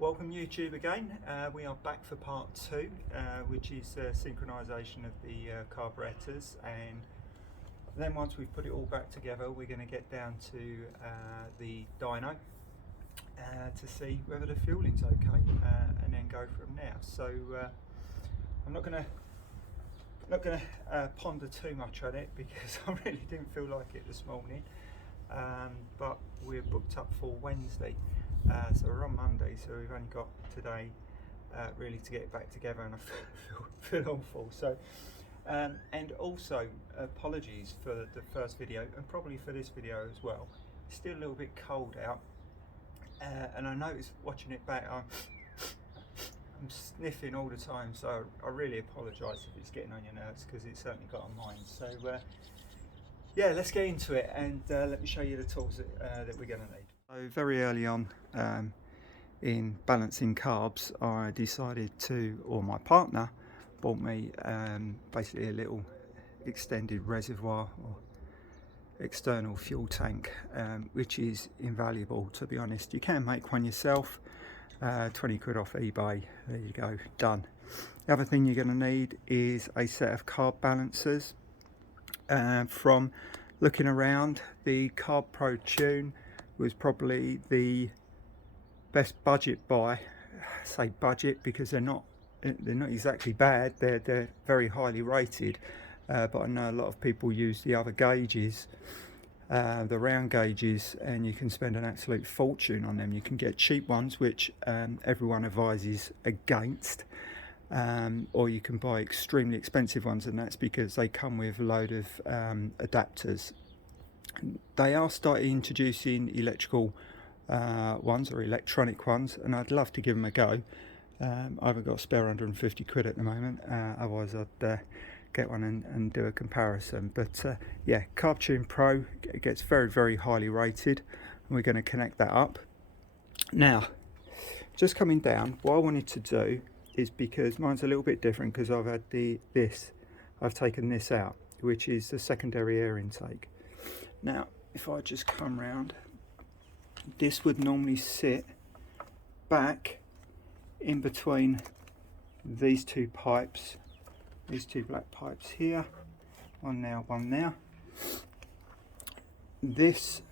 Welcome YouTube again. We are back for part 2, which is synchronization of the carburetors, and then once we've put it all back together, we're going to get down to the dyno to see whether the fueling's okay, and then go from there. So I'm not going to ponder too much on it because I really didn't feel like it this morning, but we're booked up for Wednesday. So we're on Monday, so we've only got today really to get it back together, and I feel awful. So, and also apologies for the first video, and probably for this video as well. It's still a little bit cold out, and I noticed watching it back, I'm sniffing all the time. So I really apologise if it's getting on your nerves, because it's certainly got on mine. So yeah, let's get into it, and let me show you the tools that we're going to need. So very early on in balancing carbs, I decided to, or my partner bought me basically a little extended reservoir or external fuel tank, which is invaluable, to be honest. You can make one yourself, 20 quid off eBay, there you go, done. The other thing you're going to need is a set of carb balancers. From looking around, the Carbtune was probably the best budget buy. I say budget because they're not exactly bad, they're very highly rated, but I know a lot of people use the other gauges, the round gauges, and you can spend an absolute fortune on them. You can get cheap ones, which everyone advises against, or you can buy extremely expensive ones, and that's because they come with a load of adapters. They are starting introducing electrical ones or electronic ones, and I'd love to give them a go. I haven't got a spare 150 quid at the moment, otherwise I'd get one and do a comparison. But yeah, Carbtune Pro gets very highly rated, and we're going to connect that up. Now, just coming down, what I wanted to do is, because mine's a little bit different, because I've had I've taken this out, which is the secondary air intake. Now, if I just come round, this would normally sit back in between these two pipes, these two black pipes here, one there. This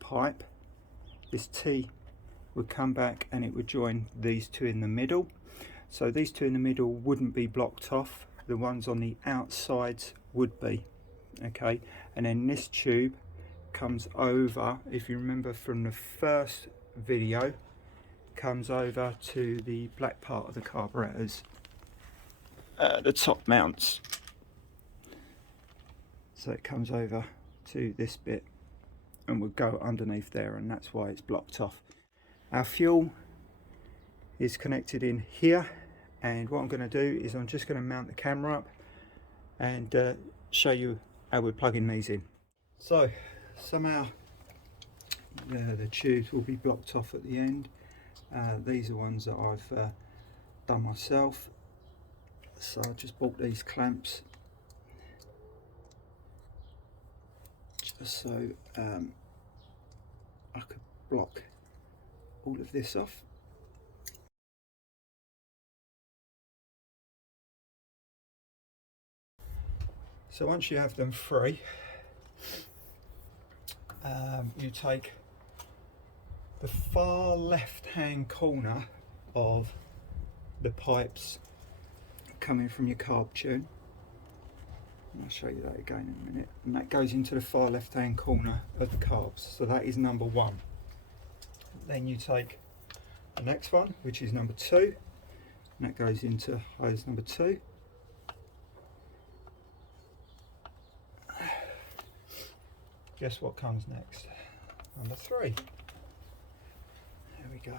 pipe, this T, would come back and it would join these two in the middle. So these two in the middle wouldn't be blocked off, the ones on the outsides would be, okay? And then this tube comes over, if you remember from the first video, comes over to the black part of the carburetors, the top mounts. So it comes over to this bit and would go underneath there, and that's why it's blocked off. Our fuel is connected in here, and what I'm going to do is I'm just going to mount the camera up and show you how we're plugging these in. So somehow the tubes will be blocked off at the end. These are ones that I've done myself, so I just bought these clamps just so I could block all of this off. So once you have them free, you take the far left hand corner of the pipes coming from your Carbtune, and I'll show you that again in a minute, and that goes into the far left hand corner of the carbs, so that is number 1. Then you take the next one, which is number 2, and that goes into hose number 2. Guess what comes next? Number 3. There we go.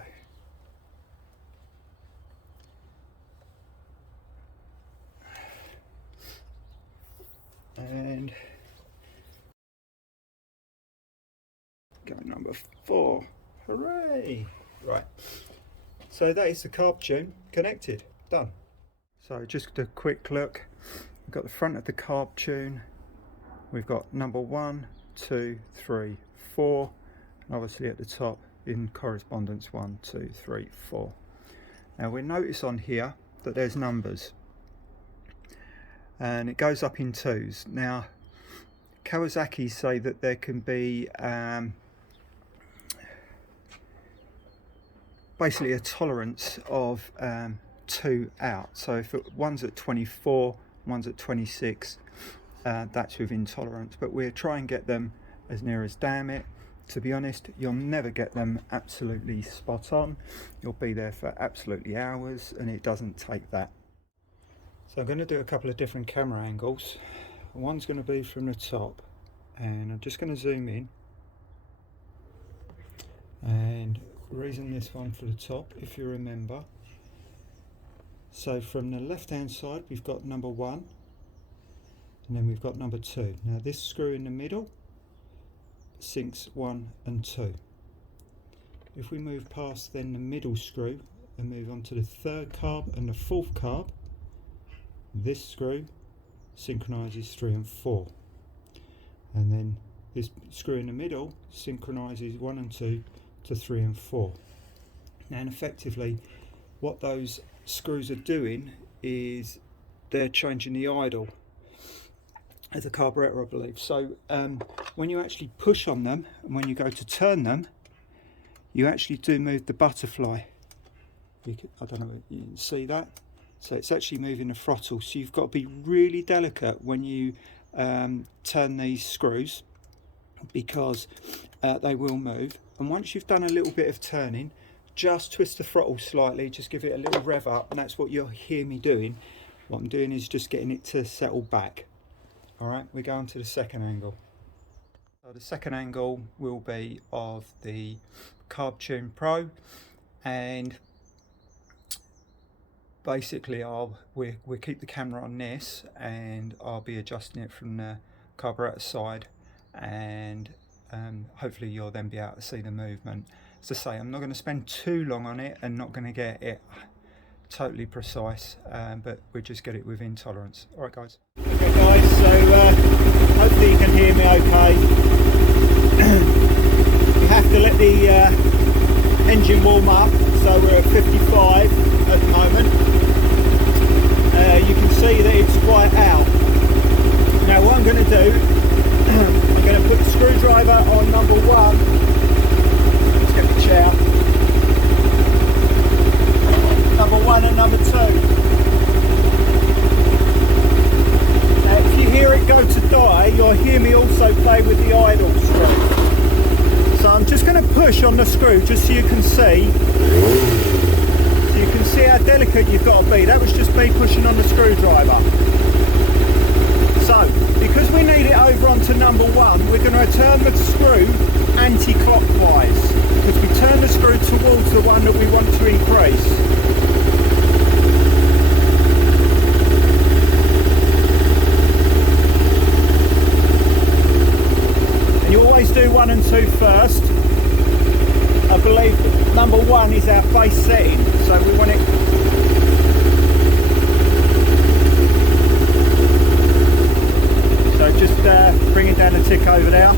And go number 4. Hooray! Right. So that is the Carbtune connected. Done. So just a quick look. We've got the front of the Carbtune. We've got number 1, 2, 3, 4, and obviously at the top in correspondence 1, 2, 3, 4. Now we'll notice on here that there's numbers, and it goes up in 2s. Now Kawasaki say that there can be basically a tolerance of 2 out. So if one's at 24, one's at 26, that's within tolerance. But we'll try and get them as near as damn it. To be honest, you'll never get them absolutely spot on. You'll be there for absolutely hours, and it doesn't take that. So I'm going to do a couple of different camera angles. One's going to be from the top, and I'm just going to zoom in. And the reason this one for the top, if you remember, so from the left hand side we've got number 1, and then we've got number 2. Now this screw in the middle sinks 1 and 2. If we move past then the middle screw and move on to the 3rd carb and the 4th carb, this screw synchronizes 3 and 4, and then this screw in the middle synchronizes 1 and 2 to 3 and 4. Now, and effectively what those screws are doing is they're changing the idle of the carburettor, I believe. So when you actually push on them and when you go to turn them, you actually do move the butterfly. I don't know if you can see that. So it's actually moving the throttle. So you've got to be really delicate when you turn these screws, because they will move. And once you've done a little bit of turning, just twist the throttle slightly, just give it a little rev up, and that's what you'll hear me doing. What I'm doing is just getting it to settle back. Alright, we're going to the second angle. So the second angle will be of the Carbtune Pro, and basically we'll keep the camera on this, and I'll be adjusting it from the carburettor side, and hopefully you'll then be able to see the movement. As I say, I'm not going to spend too long on it and not going to get it totally precise, but we'll just get it within tolerance. Alright guys. Okay guys, so hopefully you can hear me okay. We have to let the engine warm up, so we're at 55 at the moment. You can see that it's quite out. Now what I'm going to do, I'm going to put the screwdriver on number 1. Let's get the chair. Number 1 and number 2. Now if you hear it go to die, you'll hear me also play with the idle screw. So I'm just going to push on the screw just so you can see. So you can see how delicate you've got to be. That was just me pushing on the screwdriver. So, because we need it over onto number 1, we're going to turn the screw anti-clockwise, because we turn the screw towards the one that we want to increase. And you always do 1 and 2 first. I believe number 1 is our base setting, so we want it. So just bringing down the tick over there.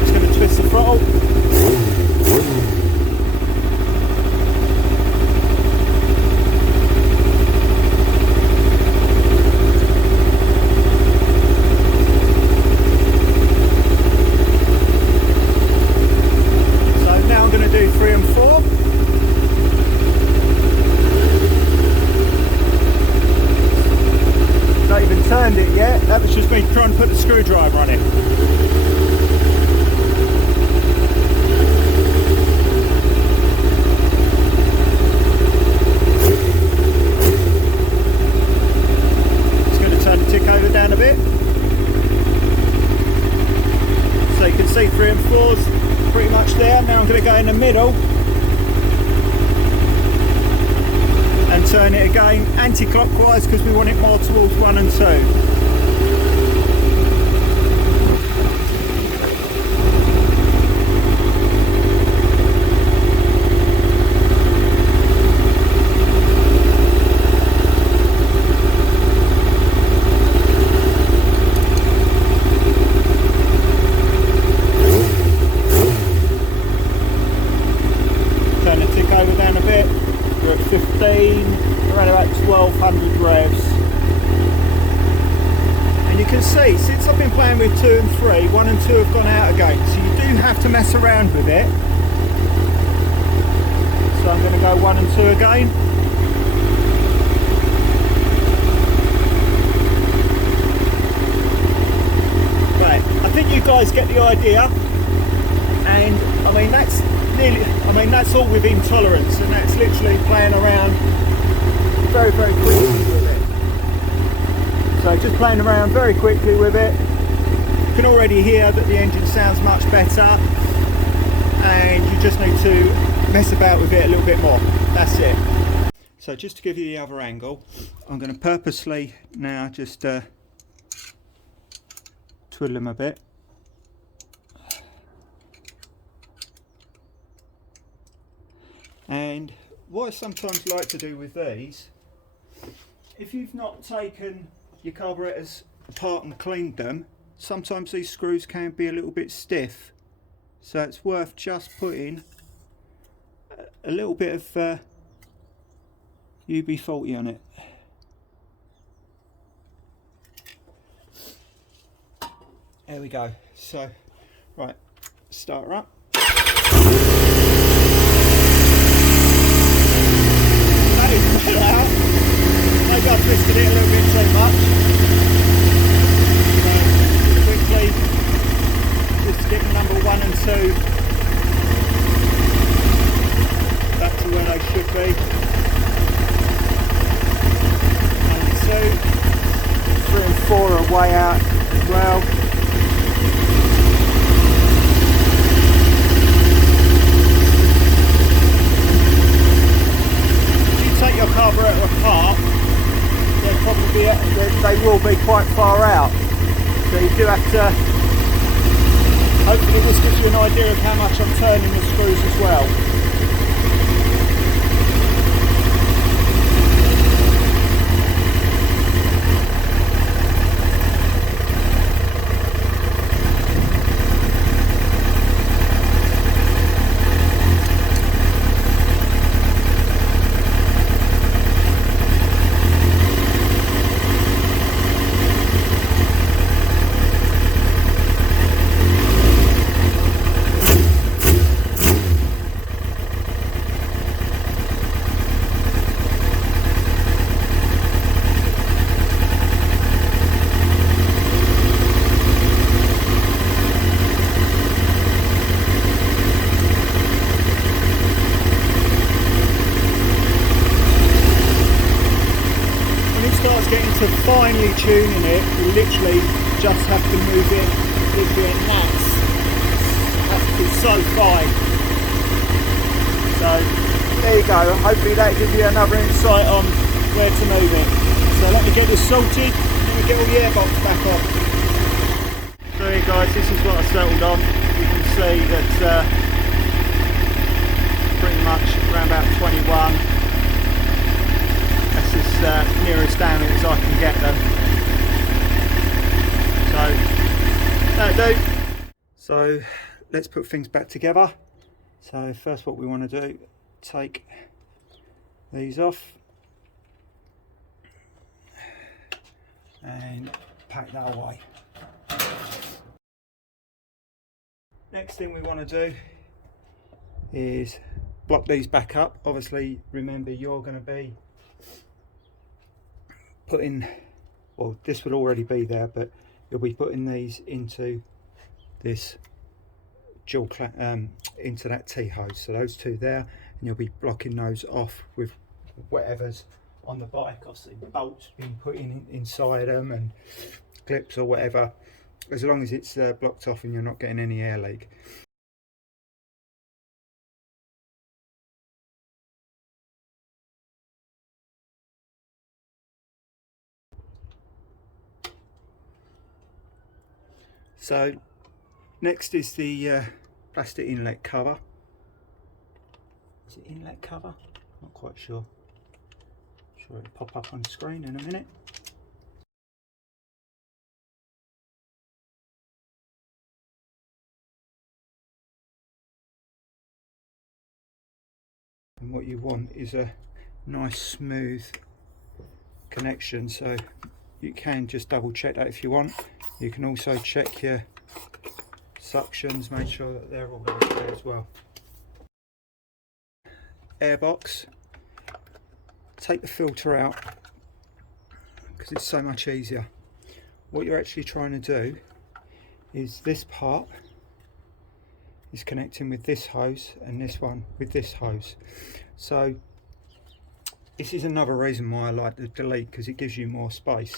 Just going to twist the throttle. So now I'm going to do 3 and 4. Not even turned it yet, that was just me trying to put the screwdriver on it. Just going to turn the tick over down a bit. So you can see 3 and 4's pretty much there. Now I'm going to go in the middle and turn it again anti-clockwise, because we want it more towards 1 and 2. playing with 2 and 3, 1 and 2 have gone out again, so you do have to mess around with it. So I'm going to go 1 and 2 again. Right, I think you guys get the idea, and I mean that's all within tolerance, and that's literally playing around very quickly with it. So just playing around very quickly with it. You can already hear that the engine sounds much better, and you just need to mess about with it a little bit more. That's it. So just to give you the other angle, I'm going to purposely now just twiddle them a bit. And what I sometimes like to do with these, if you've not taken your carburetors apart and cleaned them, sometimes these screws can be a little bit stiff, so it's worth just putting a little bit of UB40 on it. There we go. So right, start her up. That is well out. Maybe I twisted it a little bit too much. So quickly just get number 1 and 2 back to where they should be. 1 and 2. 3 and 4 are way out as well. Take your carburettor apart, they will be quite far out, so you do have to, hopefully this gives you an idea of how much I'm turning the screws as well. To finely tuning it, you literally just have to move it literally in knots. It's so fine. So there you go. Hopefully that gives you another insight on where to move it. So let me get this sorted, let me get all the airbox back on. So here guys, this is what I settled on. You can see that pretty much around about 21. That's as near as down as I can get them. So that'll do. So let's put things back together. So first what we want to do, take these off and pack that away. Next thing we want to do is block these back up. Obviously remember you're going to be putting, well this will already be there, but you'll be putting these into this dual into that T-hose, so those two there, and you'll be blocking those off with whatever's on the bike. Obviously bolts being put in inside them and clips or whatever, as long as it's blocked off and you're not getting any air leak. So next is the plastic inlet cover. Is it inlet cover? Not quite sure. Sure it'll pop up on screen in a minute. And what you want is a nice smooth connection, so you can just double check that if you want. You can also check your suctions, make sure that they're all okay as well. Airbox, take the filter out because it's so much easier. What you're actually trying to do is this part is connecting with this hose and this one with this hose. So this is another reason why I like the delete, because it gives you more space.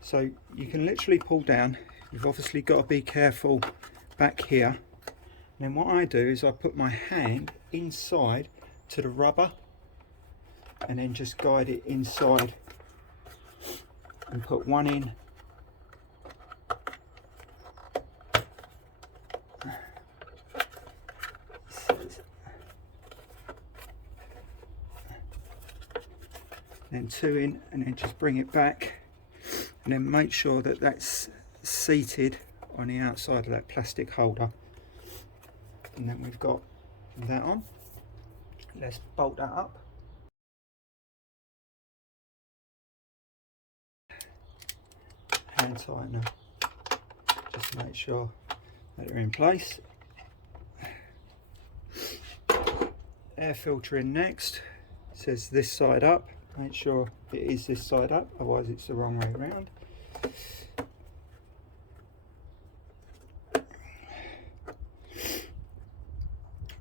So you can literally pull down. You've obviously got to be careful back here. And then what I do is I put my hand inside to the rubber and then just guide it inside and put one in then two in, and then just bring it back and then make sure that that's seated on the outside of that plastic holder. And then we've got that on. Let's bolt that up. Hand tightener, just make sure that they're in place. Air filter in next. It says this side up. Make sure it is this side up, otherwise it's the wrong way around.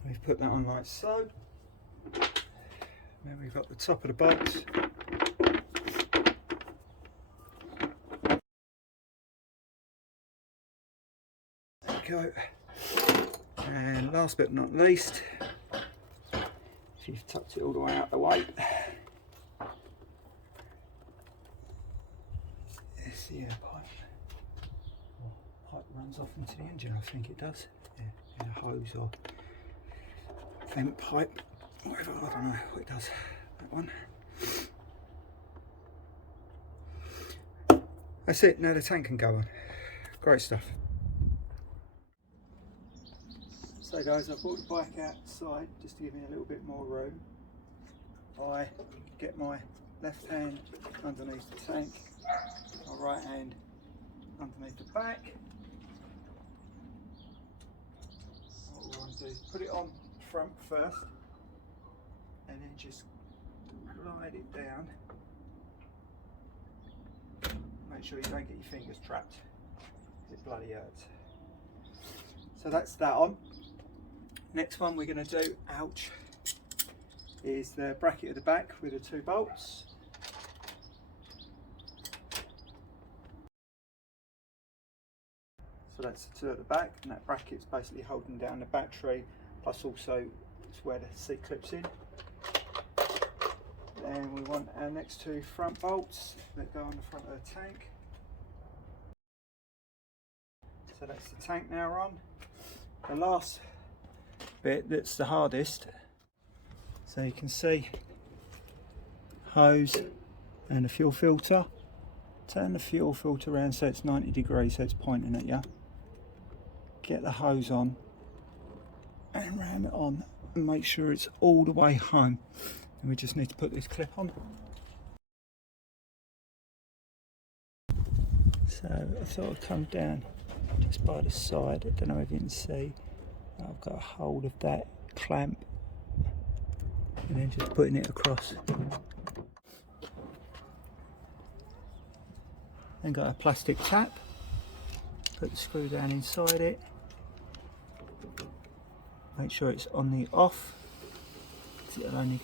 We've put that on like so. Then we've got the top of the box. There we go. And last but not least, if you've tucked it all the way out the way, it's the air pipe. Pipe runs off into the engine, I think it does. Yeah, a hose or vent pipe, whatever, I don't know what it does, that one. That's it, now the tank can go on. Great stuff. So guys, I brought the bike outside just to give me a little bit more room. I get my left hand underneath the tank, my right hand underneath the back. What we want to do is put it on front first and then just glide it down. Make sure you don't get your fingers trapped, it bloody hurts. So that's that on. Next one we're going to do, ouch, is the bracket at the back with the two bolts. So that's the two at the back, and that bracket's basically holding down the battery, plus also it's where the seat clips in. Then we want our next two front bolts that go on the front of the tank. So that's the tank now on. The last bit that's the hardest, so you can see hose and a fuel filter. Turn the fuel filter around so it's 90 degrees, so it's pointing at you. Get the hose on and ram it on and make sure it's all the way home. And we just need to put this clip on. So I thought I'd come down just by the side. I don't know if you can see. I've got a hold of that clamp and then just putting it across. Then got a plastic tap. Put the screw down inside it. Make sure it's on the off. It'll only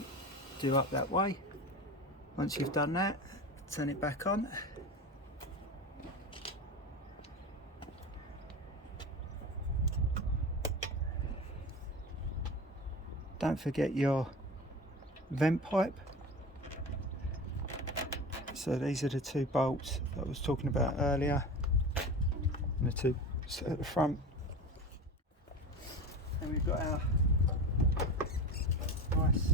do up that way. Once you've done that, turn it back on. Don't forget your vent pipe. So these are the two bolts that I was talking about earlier, and the two at the front. And we've got our nice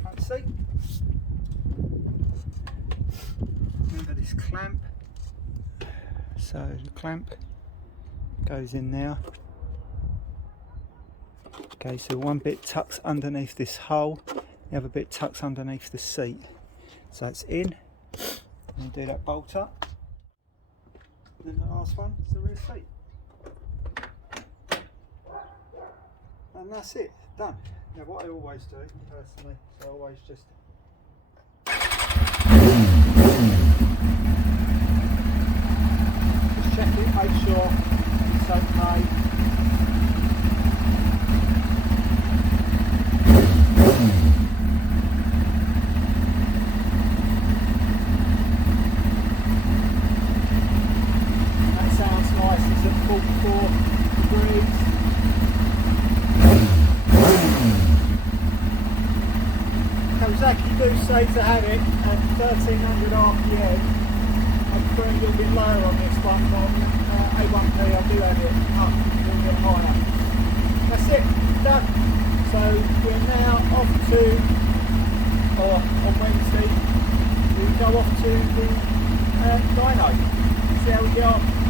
front seat. Remember this clamp. So the clamp goes in there. Okay, so one bit tucks underneath this hole, the other bit tucks underneath the seat. So it's in, and do that bolt up. Then the last one is the rear seat. And that's it, done. Now what I always do personally, so I always just check it, make sure it's okay. That sounds nice, it's at 44 degrees. Kawasaki do say to have it at 1300 RPM. I'm going a little bit lower on this one, but on A1P I do have it up a little bit higher. That's it, done. So we're now off to, or on Wednesday, we go off to the dyno, see how we get on.